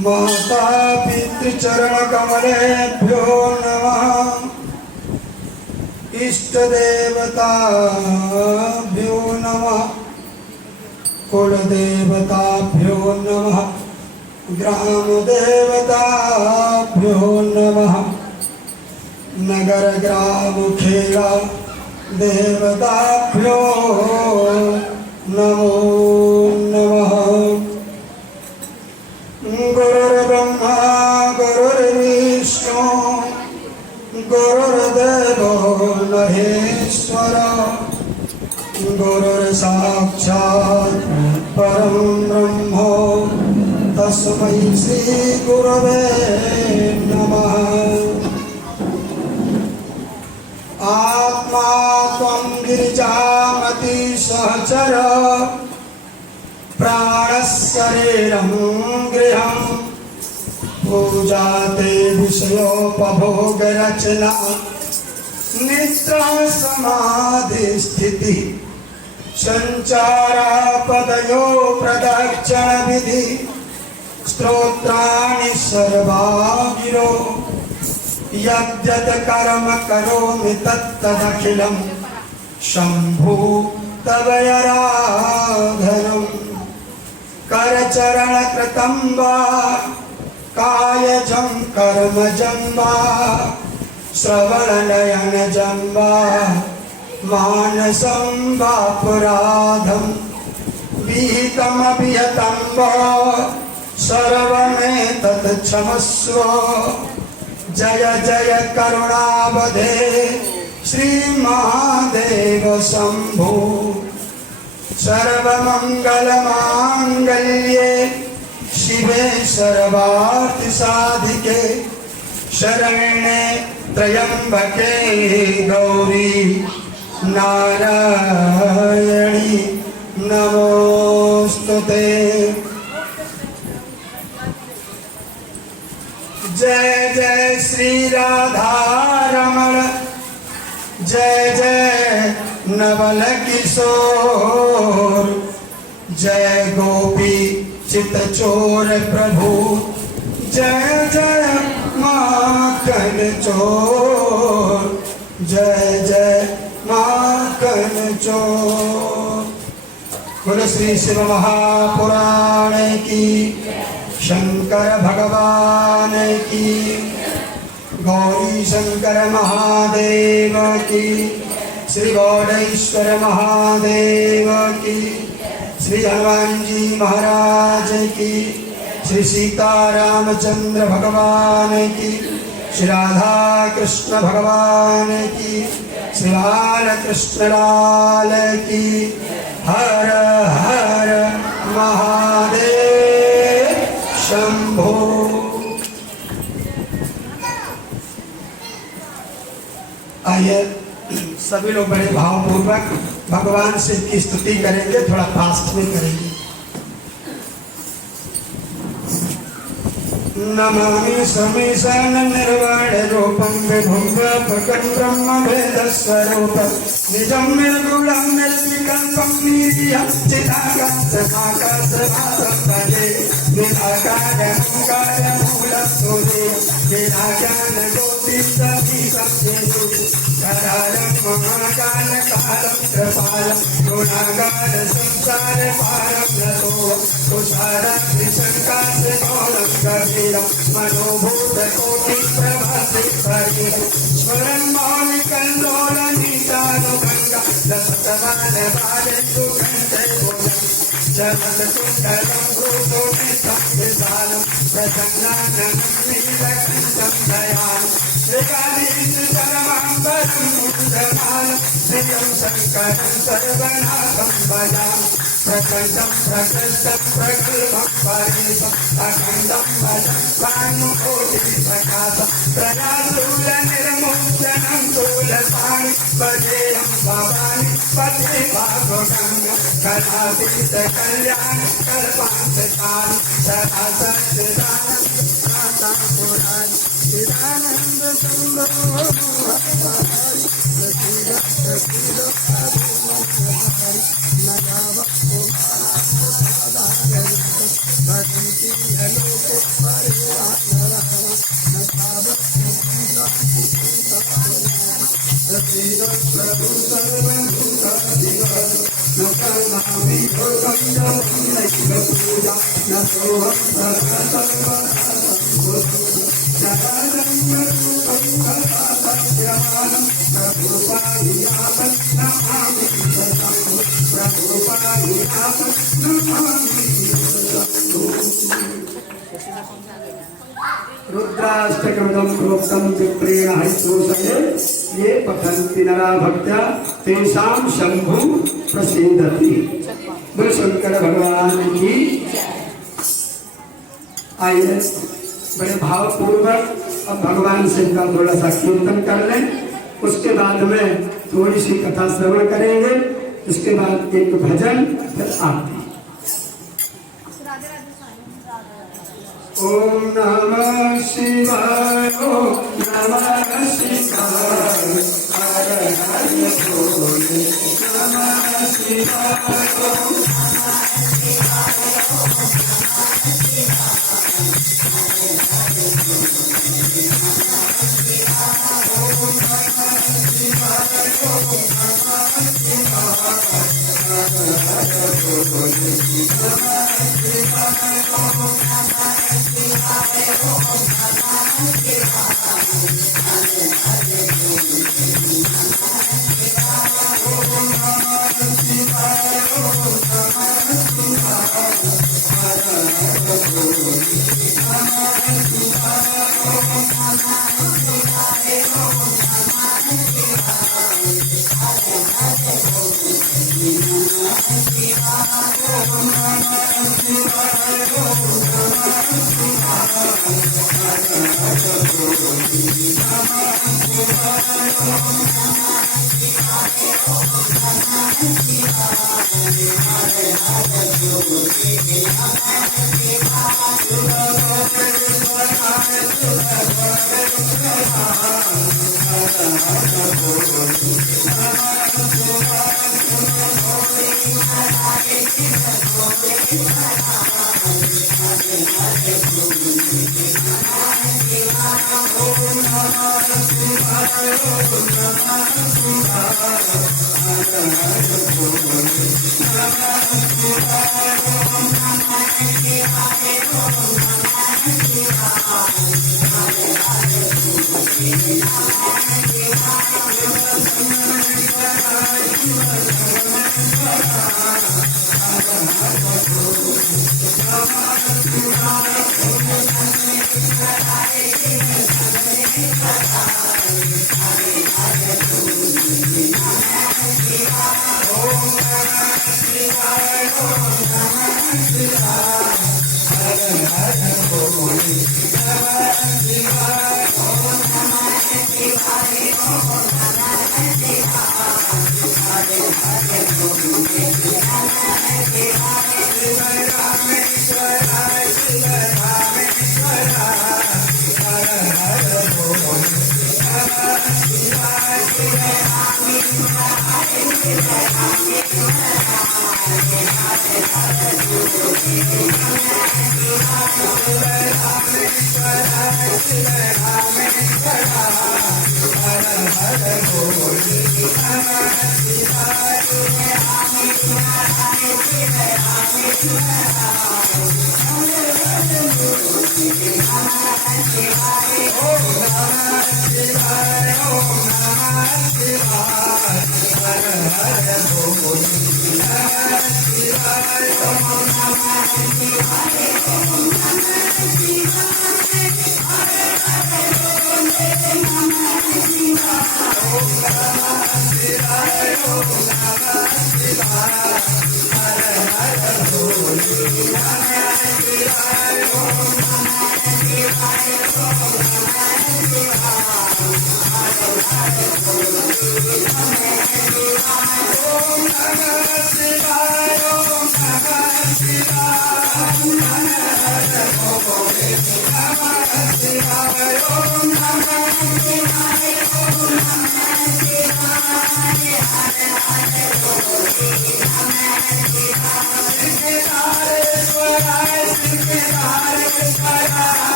माता पितृचरण कमलेभ्यो नमः। इष्ट देवताभ्यो नमः। कुल देवताभ्यो नमः। ग्राम देवताभ्यो नमः। नगर ग्राम खेला देवताभ्यो नमो नमः। गुरुर्ब्रह्मा गुरुर्विष्णु गुरुर्देवो महेश्वरा गुरुर्साक्षात् परं ब्रह्म तस्मै श्री गुरवे नमः। आत्मा त्वं गिरिजामति सहचर प्राणशरीरं गृहं पूजाते विषयोपभोगरचना निद्रा समाधिस्थिति संचारापदयो प्रदक्षिण विधि स्तोत्राणि सर्वा गिरो यद्यत् कर्म करोमि तत्तदखिलं शम्भो तवयराधनम्। करचरण कृतं वा कायजं कर्मजं वा श्रवणनयनजं वा मानसं वापराधं विहितमभिहितं वा सर्वमेतत् क्षमस्व। जय जय करुणावधे श्रीमहादेव शंभो। सर्वमंगलमांगल्ये शिवे सर्वार्थसाधिके शरण्ये त्र्यंबके गौरी नारायणी नमोस्तुते। जय जय श्री राधा रमण जय जय नवल किशोर जय गोपी चित चोर प्रभु जय जय माखन चोर जय जय माखन चोर। बोलो श्री शिव महापुराण की शंकर भगवान की गौरी शंकर महादेव की श्री गौडेश्वर महादेव की श्री हनुमान जी महाराज की श्री सीतारामचंद्र भगवान की श्री राधा कृष्ण भगवान की, श्री बालकृष्ण लाल की। हर हर महादेव शंभो। आइए सभी लोग बड़े भावपूर्वक भगवान शिव की स्तुति करेंगे, थोड़ा फास्ट में करेंगे। नमामि समीशान निर्वाण रूपम विभुं व्यापकं ब्रह्म भेद स्वरूपं निजं निर्गुणं निर्विकल्पं निरीहं चिदाकाशमाकाशवासं भजे। निराकारमूलसूर्यं निराज्ञानज्योतिषमीशं विदु करालं महाकालकालं कृपालं गुणागार संसारपारं नतो तुषारत्रिशङ्काशगौरं कबीरं मनोभूतकोटिप्रभाते शरीरं स्वरं मौलिकल्लोलनीतानुगङ्गा लसतमानबालेन्दु कण्ठैर्भुजं चलत्कुण्डलं भ्रूतोमेतं विशालं प्रसन्नाननं नीलकण्ठं दयालं श्रीकालीशरमाम्बरं मुग्धमालं श्रियं शङ्करं सर्वनाथं भजामि। प्रकण्डं प्रकृष्टं प्रगल्भं परेशम् अखण्डं भजं भानुकोटिप्रकाशं प्रजाशूलनिर्मुक्तनं शूलपाणि भजेऽहं भवानि पते भागवतं कलातीतकल्याण कल्पान्तकारि सदा सच्चिदानन्द माता पुराणि चिदानन्द सम्भो हरि रुद्राष्टकमिदं प्रोक्तं विप्रेण हरितोषये ये पठन्ति नरा भक्त्या तेषां शंभुं प्रसीदति। बोल शंकर भगवान की। आइए बड़े भावपूर्वक अब भगवान शिव का थोड़ा सा कीर्तन कर लें, उसके बाद में थोड़ी सी कथा श्रवण करेंगे, उसके बाद एक भजन, फिर आरती। ओम नमः शिवाय, ओम नमः शिवाय, हर हर बोले नमः शिवाय, ओम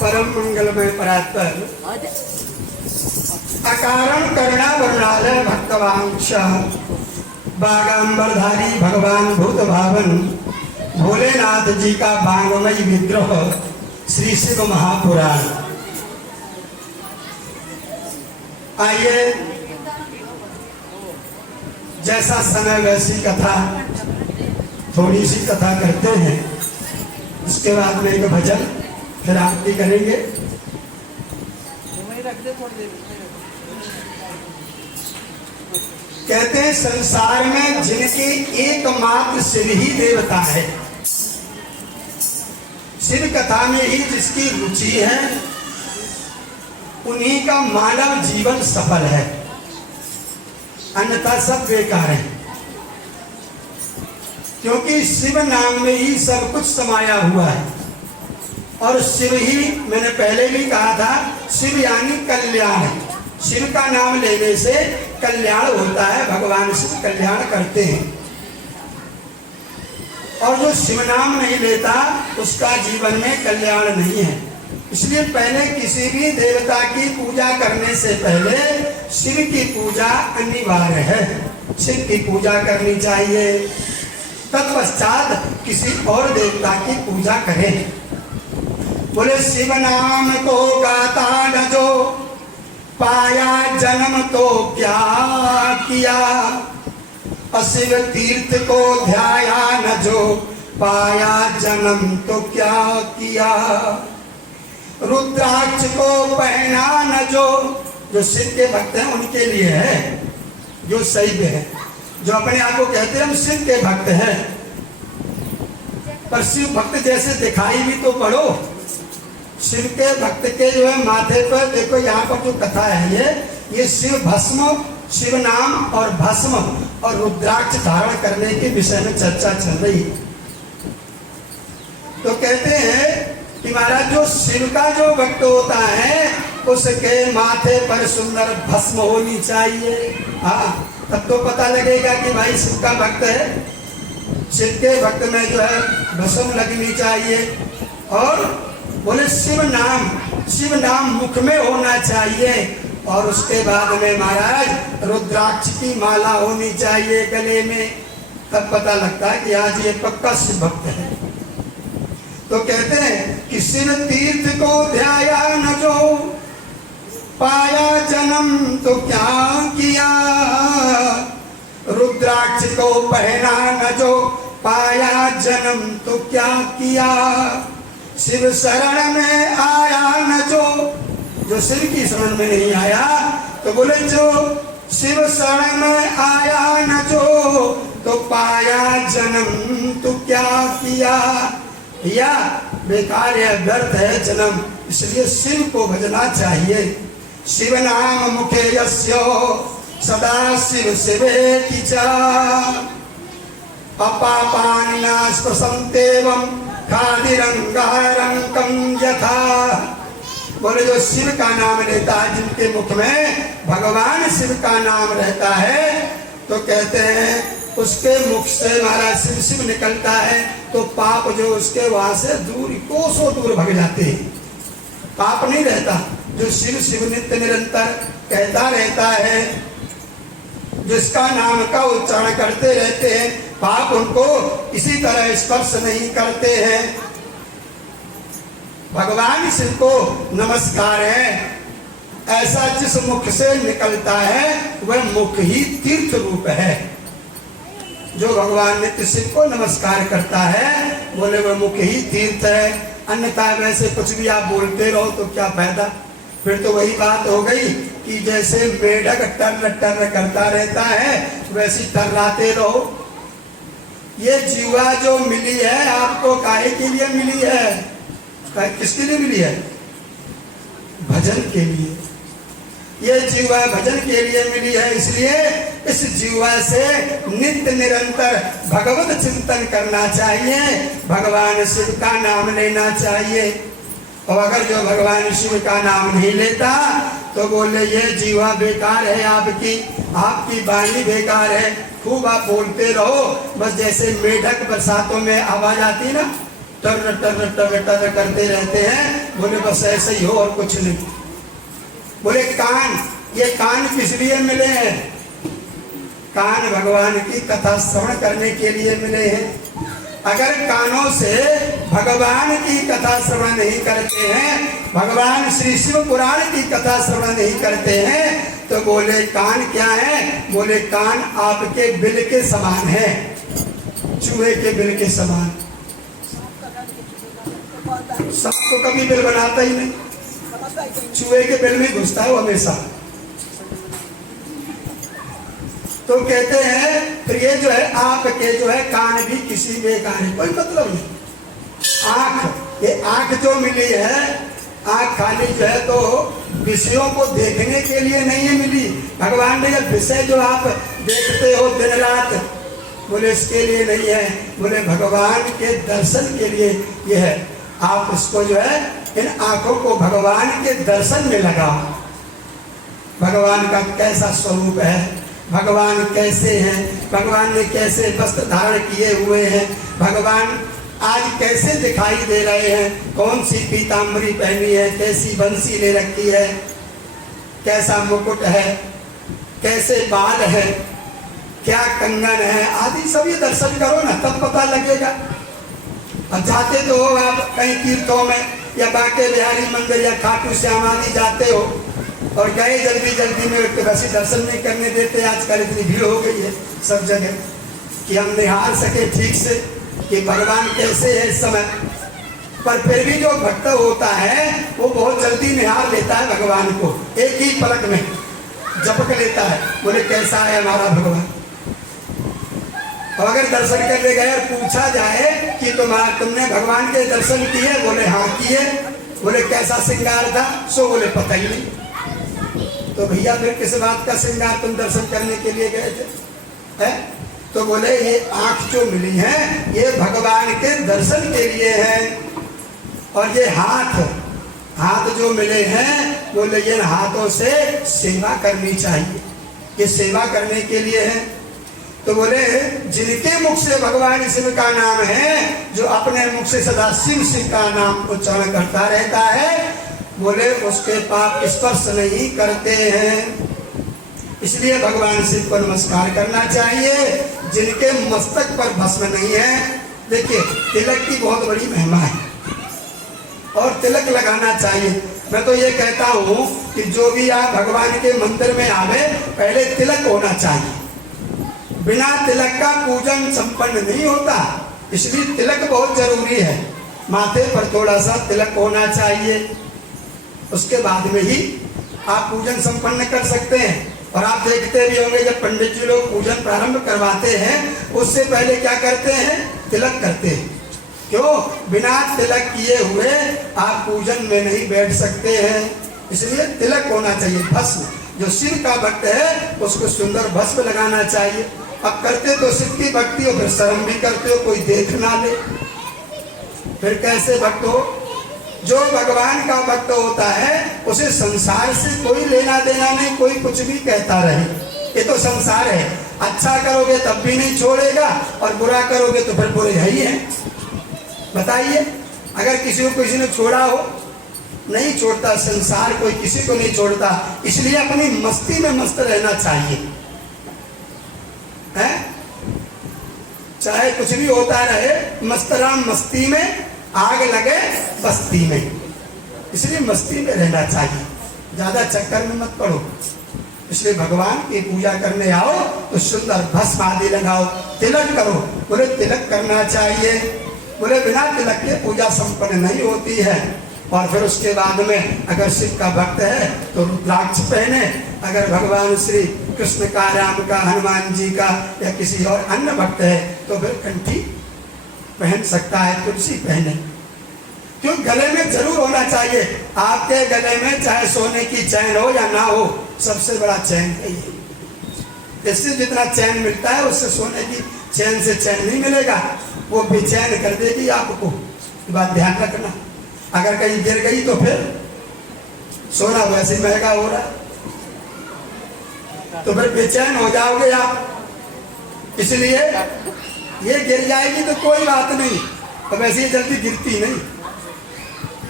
परम मंगलमय परात्पर अकारण करुणा वरुणालय भक्तवांश बागांबरधारी भगवान भूत भावन भोलेनाथ जी का बांगमयी विद्रोह श्री शिव महापुराण। आइए, जैसा समय वैसी कथा, थोड़ी सी कथा करते हैं, उसके बाद में एक भजन, फिर आरती करेंगे। कहते हैं संसार में जिनकी एकमात्र शिव ही देवता है, शिव कथा में ही जिसकी रुचि है, उन्हीं का मानव जीवन सफल है, अन्यथा सब बेकार है। क्योंकि शिव नाम में ही सब कुछ समाया हुआ है, और शिव ही, मैंने पहले भी कहा था, शिव यानी कल्याण। शिव का नाम लेने से कल्याण होता है, भगवान शिव कल्याण करते हैं। और जो शिव नाम नहीं लेता उसका जीवन में कल्याण नहीं है। इसलिए पहले किसी भी देवता की पूजा करने से पहले शिव की पूजा अनिवार्य है, शिव की पूजा करनी चाहिए। तत्पश्चात किसी और देवता की पूजा करें। बोले शिव नाम को गाता न जो, पाया जन्म तो क्या किया, अशिव तीर्थ को ध्याया न जो, पाया जन्म तो क्या किया, रुद्राक्ष को पहना न जो शिव के भक्त हैं उनके लिए है, जो शैव है, जो अपने आप को कहते हैं हम शिव के भक्त हैं। पर शिव भक्त जैसे दिखाई भी तो पड़ो, शिव के भक्त के जो है माथे पर देखो यहाँ पर जो कथा है ये शिव भस्म, शिव नाम और भस्म और रुद्राक्ष धारण करने के विषय में चर्चा चल रही है। तो कहते हैं कि महाराज जो शिव का जो भक्त होता है उसके माथे पर सुंदर भस्म होनी चाहिए। हाँ, तब तो पता लगेगा कि भाई शिव का भक्त है। शिव के भक्त में जो है भस्म लगनी चाहिए। और बोले शिव नाम मुख में होना चाहिए। और उसके बाद में महाराज रुद्राक्ष की माला होनी चाहिए गले में। तब पता लगता है कि आज ये पक्का शिव भक्त है। तो कहते हैं कि शिव तीर्थ को ध्याया न जो पाया जन्म तो क्या किया, रुद्राक्ष को पहना न जो पाया जन्म तो क्या किया, शिव शरण में आया न जो शिव की शरण में नहीं आया तो बोले जो शिव शरण में आया न जो तो पाया जन्म तो क्या किया, या बेकार है, व्यर्थ है जन्म। इसलिए शिव को भजना चाहिए। शिव नाम मुखे यस्यो सदा शिव शिवेति च अपापानिना स्पृशन्तेवं खादिरंगारंकं यथा। बोले जो शिव का नाम लेता है, जिनके मुख में भगवान शिव का नाम रहता है, तो कहते हैं उसके मुख से महाराज शिव शिव निकलता है तो पाप जो उसके वहां से दूर कोसों दूर भग जाते हैं। पाप नहीं रहता। जो शिव शिव नित्य निरंतर कहता रहता है, जिसका नाम का उच्चारण करते रहते हैं, पाप उनको इसी तरह स्पर्श नहीं करते हैं। भगवान शिव को नमस्कार है। ऐसा जिस मुख से निकलता है वह मुख ही तीर्थ रूप है। जो भगवान नित्य शिव को नमस्कार करता है बोले वह मुख ही तीर्थ है। अन्यथा वैसे कुछ भी आप बोलते रहो तो क्या फायदा। फिर तो वही बात हो गई कि जैसे मेढक टर्र टर्र करता रहता है वैसे टर्राते रहो। ये जीवा जो मिली है आपको काहे के लिए मिली है, किसके लिए मिली है? भजन के लिए। ये जीवा भजन के लिए मिली है। इसलिए इस जीवा से नित्य निरंतर भगवत चिंतन करना चाहिए, भगवान शिव का नाम लेना चाहिए। और अगर जो भगवान शिव का नाम नहीं लेता तो बोले ये जीवा बेकार है, आपकी वाणी बेकार है। खूब आप बोलते रहो, बस जैसे मेढक बरसातों में आवाज आती ना, टर्र टर्र टर्र टर्र करते रहते हैं, बोले बस ऐसे ही हो और कुछ नहीं। बोले कान, ये कान किस लिए मिले हैं? कान भगवान की कथा श्रवण करने के लिए मिले हैं। अगर कानों से भगवान की कथा श्रवण नहीं करते हैं, भगवान श्री शिव पुराण की कथा श्रवण नहीं करते हैं, तो बोले कान क्या है? बोले कान आपके बिल के समान है, चूहे के बिल के समान। सब तो कभी बिल बनाता ही नहीं, चूहे के बिल में घुसता है वो हमेशा। तो कहते हैं फिर ये जो है आपके जो है कान भी किसी बेकार है, कोई मतलब नहीं। आंख, ये आंख जो मिली है, आंख खाली जो है तो विषयों को देखने के लिए नहीं है मिली। भगवान ने विषय जो आप देखते हो दिन रात, बोले इसके लिए नहीं है, बोले भगवान के दर्शन के लिए ये है। आप इसको जो है इन आंखों को भगवान के दर्शन में लगाओ। भगवान का कैसा स्वरूप है, भगवान कैसे हैं, भगवान ने कैसे वस्त्र धारण किए हुए हैं, भगवान आज कैसे दिखाई दे रहे हैं, कौन सी पीताम्बरी पहनी है, कैसी बंसी ले रखी है, कैसा मुकुट है, कैसे बाल है, क्या कंगन है, आदि सब ये दर्शन करो ना, तब पता लगेगा। अब जाते तो हो आप कहीं तीर्थों में या बांके बिहारी मंदिर या खाटू श्याम आदि जाते हो और गए जल्दी जल्दी में, तो वैसे दर्शन नहीं करने देते। आजकल इतनी भीड़ हो गई है सब जगह कि हम निहार सके ठीक से कि भगवान कैसे है इस समय। पर फिर भी जो भक्त होता है वो बहुत जल्दी निहार लेता है भगवान को, एक ही पलक में झपक लेता है, बोले कैसा है हमारा भगवान। और अगर दर्शन करने गए और पूछा जाए कि तुमने भगवान के दर्शन किए, बोले हाँ किए, बोले कैसा श्रृंगार था? सो बोले पता ही नहीं। तो भैया फिर किस बात का श्रृंगार तुम दर्शन करने के लिए गए थे? है? तो बोले ये आंख जो मिली है ये भगवान के दर्शन के लिए है, और ये हाथ जो मिले हैं बोले ये हाथों से सेवा करनी चाहिए, ये सेवा करने के लिए है। तो बोले जिनके मुख से भगवान शिव का नाम है, जो अपने मुख से सदा शिव शिव का नाम उच्चारण करता रहता है, बोले उसके पाप स्पर्श नहीं करते हैं। इसलिए भगवान शिव को नमस्कार करना चाहिए। जिनके मस्तक पर भस्म नहीं है, देखिए तिलक की बहुत बड़ी महिमा है और तिलक लगाना चाहिए। मैं तो ये कहता हूँ कि जो भी आप भगवान के मंदिर में आवे पहले तिलक होना चाहिए। बिना तिलक का पूजन संपन्न नहीं होता, इसलिए तिलक बहुत जरूरी है। माथे पर थोड़ा सा तिलक होना चाहिए, उसके बाद में ही आप पूजन संपन्न कर सकते हैं। और आप देखते भी होंगे जब पंडित जी लोग पूजन प्रारंभ करवाते हैं उससे पहले क्या करते हैं? तिलक करते हैं। क्यों? बिना तिलक किए हुए आप पूजन में नहीं बैठ सकते हैं, इसलिए तिलक होना चाहिए। भस्म, जो शिव का भक्त है उसको सुंदर भस्म लगाना चाहिए। अब करते तो शिव की भक्ति हो, फिर शर्म भी करते हो, कोई देख ना ले, फिर कैसे भक्त हो? जो भगवान का भक्त होता है उसे संसार से कोई लेना देना नहीं, कोई कुछ भी कहता रहे, ये तो संसार है। अच्छा करोगे तब भी नहीं छोड़ेगा और बुरा करोगे तो फिर बुरे है ही है। बताइए, अगर किसी को किसी ने छोड़ा हो, नहीं छोड़ता, संसार कोई किसी को नहीं छोड़ता। इसलिए अपनी मस्ती में मस्त रहना चाहिए, है? चाहे कुछ भी होता रहे, मस्तराम मस्ती में, आग लगे बस्ती में, इसलिए मस्ती में रहना चाहिए, ज्यादा चक्कर में मत पड़ो। इसलिए भगवान की पूजा करने आओ तो सुंदर भस्म आदि लगाओ, तिलक करो। बोले तिलक करना चाहिए, बोले बिना तिलक के पूजा संपन्न नहीं होती है। और फिर उसके बाद में अगर शिव का भक्त है तो रुद्राक्ष पहने, अगर भगवान श्री कृष्ण का, राम का, हनुमान जी का या किसी और अन्य भक्त है तो फिर कंठी पहन सकता है, तुलसी पहने। क्यों? गले में जरूर होना चाहिए। आपके गले में चाहे सोने की चैन हो या ना हो, सबसे बड़ा चैन है ये। इससे जितना चैन मिलता है उससे सोने की चैन से चैन नहीं मिलेगा, वो बेचैन कर देगी आपको। बात ध्यान रखना, अगर कहीं गिर गई तो फिर सोना वैसे ही महंगा हो रहा, तो फिर बेचैन हो जाओगे आप। इसलिए ये गिर जाएगी तो कोई बात नहीं, तो वैसे ही जल्दी गिरती नहीं,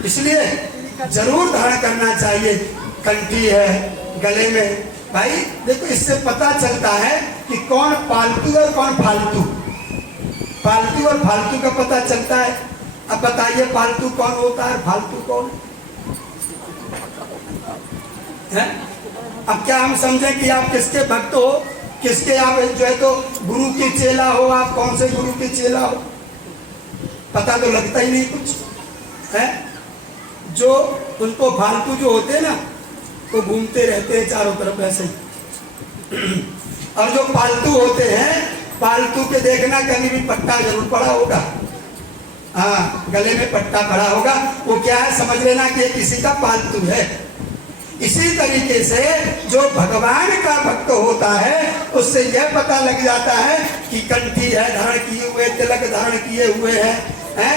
इसलिए जरूर धारण करना चाहिए। कंठी है गले में, भाई देखो इससे पता चलता है कि कौन पालतू और कौन फालतू। पालतू और फालतू का पता चलता है। अब बताइए पालतू कौन होता है, फालतू कौन है? अब क्या हम समझें कि आप किसके भक्त हो, किसके आप जो है तो गुरु के चेला हो? आप कौन से गुरु के चेला हो? पता तो लगता ही नहीं कुछ है। जो उनको फालतू जो होते हैं ना, वो घूमते रहते हैं चारों तरफ ऐसे ही। और जो पालतू होते हैं, पालतू के देखना कहीं भी पट्टा जरूर पड़ा होगा, हाँ गले में पट्टा पड़ा होगा, वो क्या है समझ लेना कि किसी का पालतू है। इसी तरीके से जो भगवान का भक्त होता है उससे यह पता लग जाता है कि कंठी है धारण किए हुए, तिलक धारण किए हुए हैं,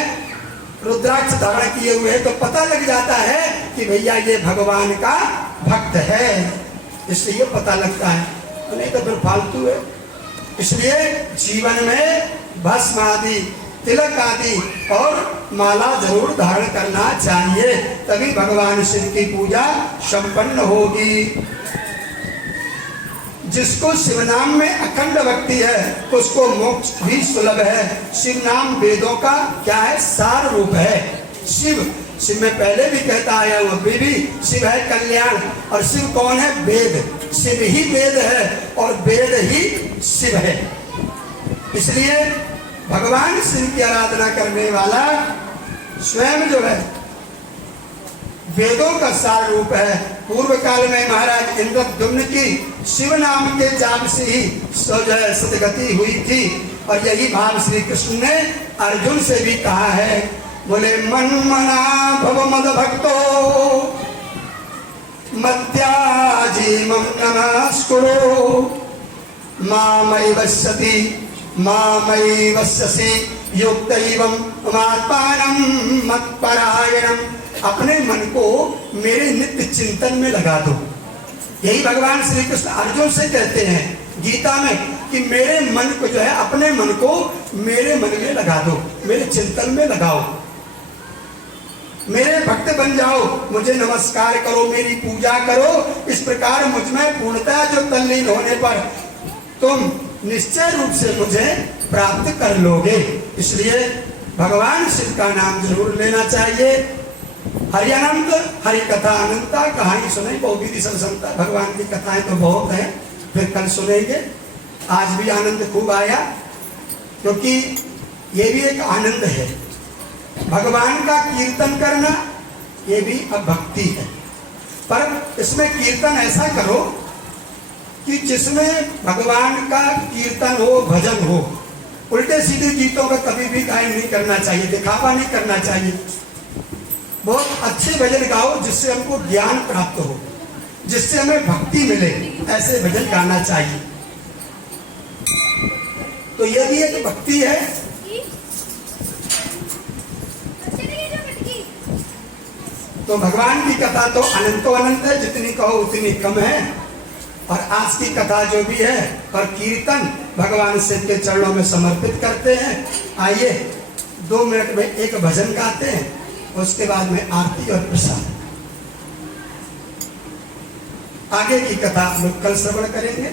रुद्राक्ष धारण किए हुए, तो पता लग जाता है कि भैया ये भगवान का भक्त है। इसलिए ये पता लगता है, नहीं तो फिर फालतू है। इसलिए जीवन में भस्म आदि, तिलक आदि और माला जरूर धारण करना चाहिए, तभी भगवान शिव की पूजा संपन्न होगी। जिसको शिव नाम में अखंड भक्ति है उसको मोक्ष भी सुलभ है। शिव नाम वेदों का क्या है? सार रूप है। शिव में पहले भी कहता आया हुआ, बेबी शिव है कल्याण। और शिव कौन है? वेद। शिव ही वेद है और वेद ही शिव है। इसलिए भगवान शिव की आराधना करने वाला स्वयं जो है वेदों का सार रूप है। पूर्व काल में महाराज इंद्रद्युम्न की शिव नाम के जाप से ही सदगति हुई थी, और यही भाव श्री कृष्ण ने अर्जुन से भी कहा है बोले मन मना भव मद भक्तो मत्याजीमं नमस्कुरु मामयि वस्यति मामयि वस्यसि युक्तैवं ममात्मानं मत्परायणम्। अपने मन को मेरे नित्य चिंतन में लगा दो। यही भगवान श्री कृष्ण अर्जुन से कहते हैं गीता में कि मेरे मन को जो है, अपने मन को मेरे मन में लगा दो, मेरे चिंतन में लगाओ, मेरे भक्त बन जाओ, मुझे नमस्कार करो, मेरी पूजा करो। इस प्रकार मुझ में पूर्णतः जो तल्लीन होने पर तुम निश्चय रूप से मुझे प्राप्त कर लोगे। इसलिए भगवान शिव का नाम जरूर लेना चाहिए। हरि अनंत, हरि कथा अनंता, कहानी सुने बहुविधि सब संता। भगवान की कथाएं तो बहुत है, फिर कल सुनेंगे। आज भी आनंद खूब आया, क्योंकि ये भी एक आनंद है। भगवान का कीर्तन करना ये भी अब भक्ति है, पर इसमें कीर्तन ऐसा करो कि जिसमें भगवान का कीर्तन हो, भजन हो। उल्टे सीधे गीतों का कभी भी गायन नहीं करना चाहिए, दिखावा नहीं करना चाहिए। बहुत अच्छे भजन गाओ जिससे हमको ज्ञान प्राप्त हो, जिससे हमें भक्ति मिले, ऐसे भजन गाना चाहिए। तो ये भी एक भक्ति है। तो भगवान की कथा तो अनंतो अनंत है, जितनी कहो उतनी कम है। और आज की कथा जो भी है, पर कीर्तन भगवान शिव के चरणों में समर्पित करते हैं। आइए 2 मिनट में एक भजन गाते हैं, उसके बाद में आरती और प्रसाद। आगे की कथा आप लोग कल श्रवण करेंगे।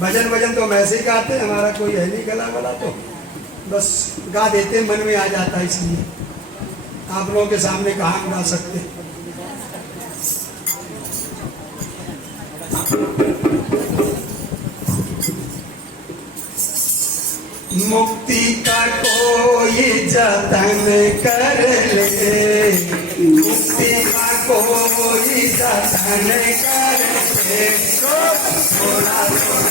भजन तो हम ऐसे ही गाते हैं, हमारा कोई है नहीं गला वाला, तो बस गा देते, मन में आ जाता है। इसलिए आप लोगों के सामने कहाँ गा सकते। मुक्ति का कोई जतन कर ले, मुक्ति का कोई जतन कर ले, थोड़ा थोड़ा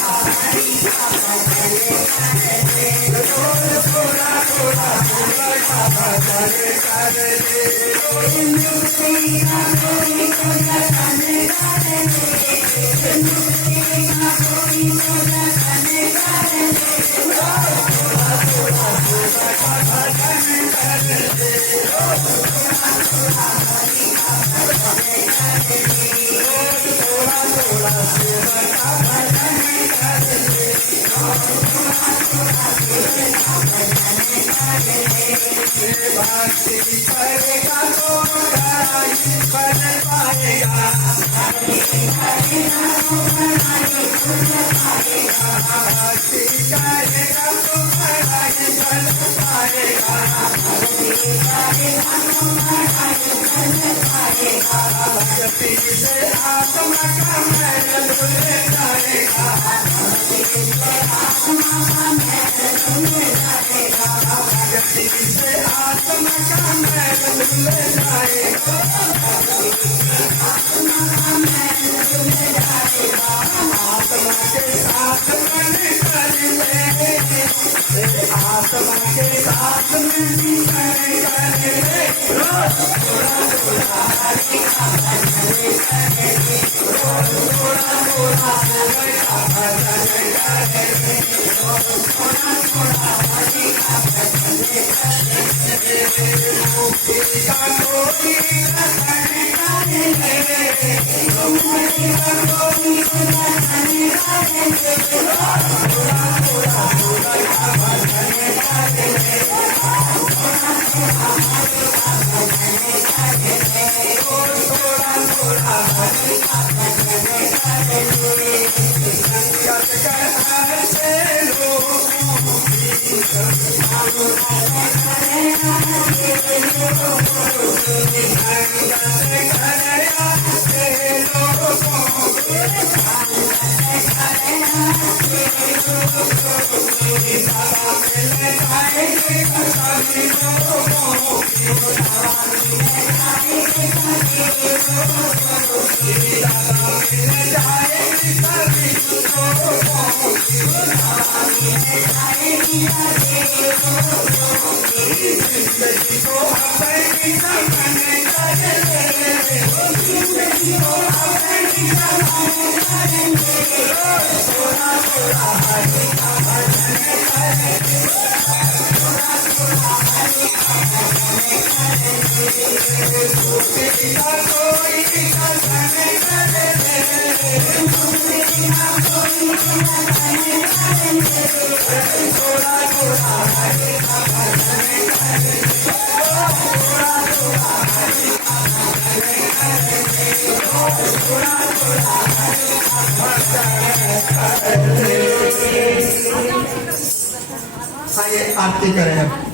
आइए आरती करें।